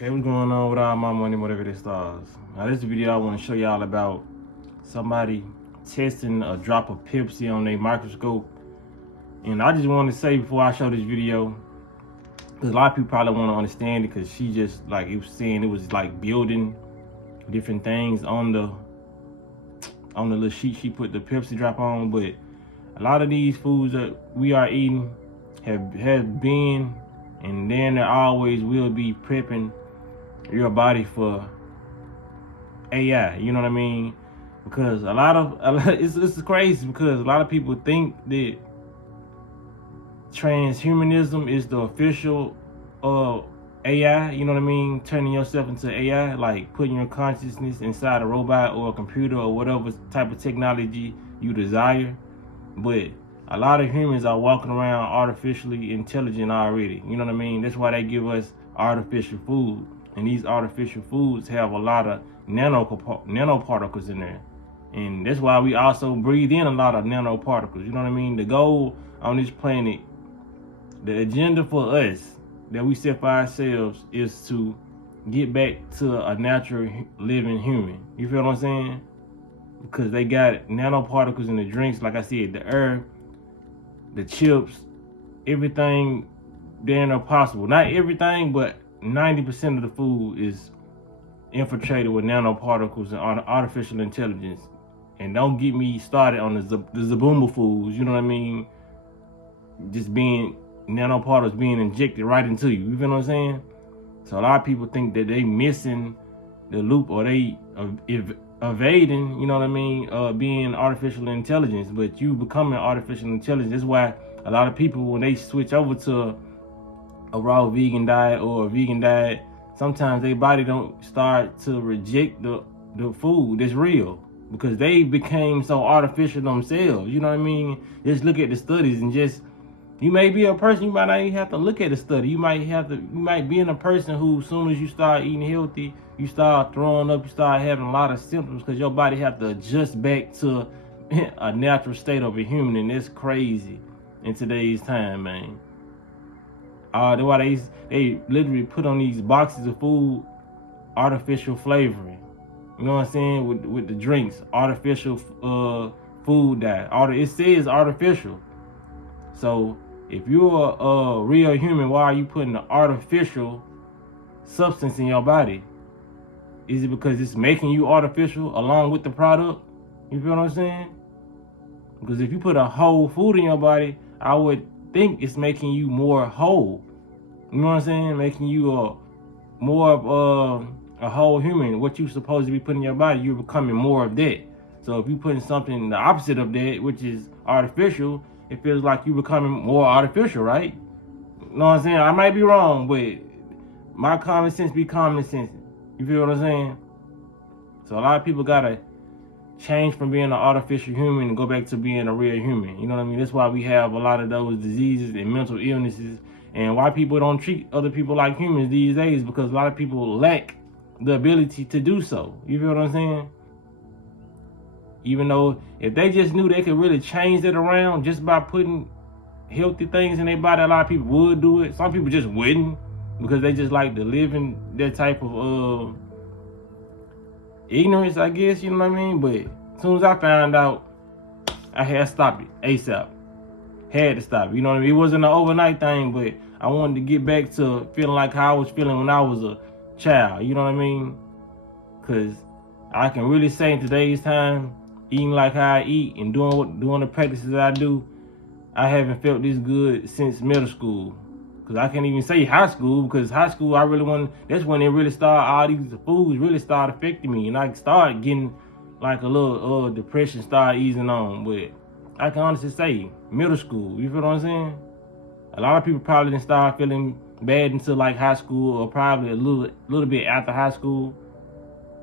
Okay, what's going on with all my money, whatever it stars? Now this video I want to show y'all about somebody testing a drop of Pepsi on their microscope. And I just want to say before I show this video, because a lot of people probably want to understand it, because she just like it was saying it was like building different things on the little sheet she put the Pepsi drop on. But a lot of these foods that we are eating have been, and then there always will be prepping your body for AI, you know what I mean? Because it's crazy, because a lot of people think that transhumanism is the official AI, you know what I mean? Turning yourself into AI, like putting your consciousness inside a robot or a computer or whatever type of technology you desire. But a lot of humans are walking around artificially intelligent already, you know what I mean? That's why they give us artificial food. And these artificial foods have a lot of nanoparticles in there. And that's why we also breathe in a lot of nanoparticles. You know what I mean? The goal on this planet, the agenda for us that we set for ourselves is to get back to a natural living human. You feel what I'm saying? Because they got nanoparticles in the drinks, like I said, the air, the chips, everything there possible. Not everything, but 90% of the food is infiltrated with nanoparticles and artificial intelligence. And don't get me started on the Zaboomba foods, you know what I mean? Just being nanoparticles being injected right into you, you feel what I'm saying? So a lot of people think that they missing the loop, or they evading, you know what I mean, being artificial intelligence, but you becoming artificial intelligence. That's why a lot of people, when they switch over to a raw vegan diet or a vegan diet, sometimes their body don't start to reject the food that's real, because they became so artificial themselves, you know what I mean? Just look at the studies, and just, you may be a person, you might not even have to look at the study. You might be in a person who, as soon as you start eating healthy, you start throwing up, you start having a lot of symptoms, because your body have to adjust back to a natural state of a human. And it's crazy in today's time, man. That's why they literally put on these boxes of food artificial flavoring. You know what I'm saying? With the drinks, artificial food dye. It says artificial. So if you're a real human, why are you putting an artificial substance in your body? Is it because it's making you artificial along with the product? You feel what I'm saying? Because if you put a whole food in your body, I would think it's making you more whole. You know what I'm saying? Making you more of a whole human. What you're supposed to be putting in your body, you're becoming more of that. So if you're putting something the opposite of that, which is artificial, it feels like you're becoming more artificial, right? You know what I'm saying? I might be wrong, but my common sense be common sense. You feel what I'm saying? So a lot of people gotta change from being an artificial human and go back to being a real human. You know what I mean? That's why we have a lot of those diseases and mental illnesses, and why people don't treat other people like humans these days, because a lot of people lack the ability to do so. You feel what I'm saying? Even though if they just knew they could really change it around just by putting healthy things in their body, a lot of people would do it. Some people just wouldn't, because they just like to live in that type of ignorance, I guess, you know what I mean? But as soon as I found out, I had to stop it ASAP. Had to stop it, you know what I mean? It wasn't an overnight thing, but I wanted to get back to feeling like how I was feeling when I was a child, you know what I mean? Because I can really say in today's time, eating like how I eat and doing the practices I do, I haven't felt this good since middle school. Because I can't even say high school, because high school, that's when it really started, all these foods really started affecting me. And I started getting like a little depression started easing on. But I can honestly say middle school, you feel what I'm saying? A lot of people probably didn't start feeling bad until like high school, or probably a little bit after high school.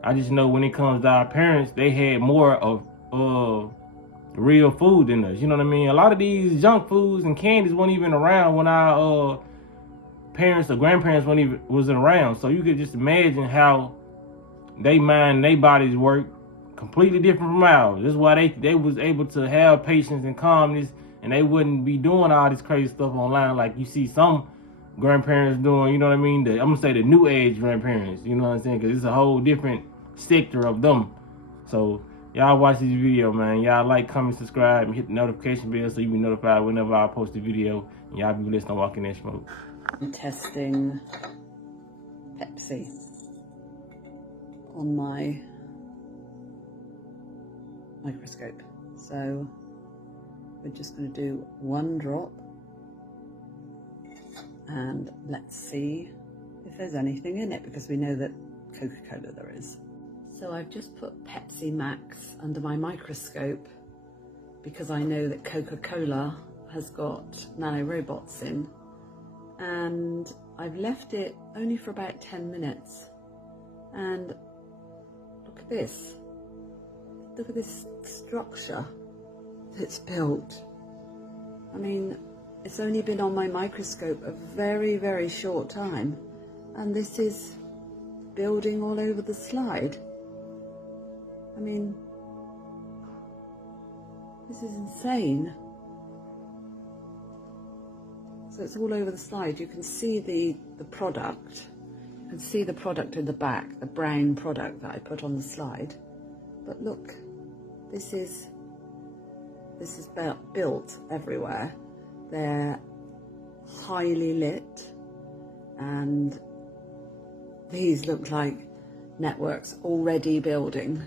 I just know when it comes to our parents, they had more of real food than us. You know what I mean? A lot of these junk foods and candies weren't even around when our parents or grandparents wasn't around. So you could just imagine how they mind, their bodies work completely different from ours. That's why they was able to have patience and calmness, and they wouldn't be doing all this crazy stuff online like you see some grandparents doing, you know what I mean? I'm gonna say the new age grandparents, you know what I'm saying? Because it's a whole different sector of them. So y'all watch this video, man. Y'all like, comment, subscribe, and hit the notification bell so you be notified whenever I post a video. And y'all be listening to Walking That Smoke. I'm testing Pepsi on my microscope. So we're just going to do one drop and let's see if there's anything in it, because we know that Coca-Cola there is. So I've just put Pepsi Max under my microscope because I know that Coca-Cola has got nanorobots in, and I've left it only for about 10 minutes. And look at this. Look at this structure that's built. I mean, it's only been on my microscope a very, very short time, and this is building all over the slide. I mean, this is insane. So it's all over the slide. You can see the product. You can see the product in the back, the brown product that I put on the slide. But look, this is built everywhere. They're highly lit, and these look like networks already building.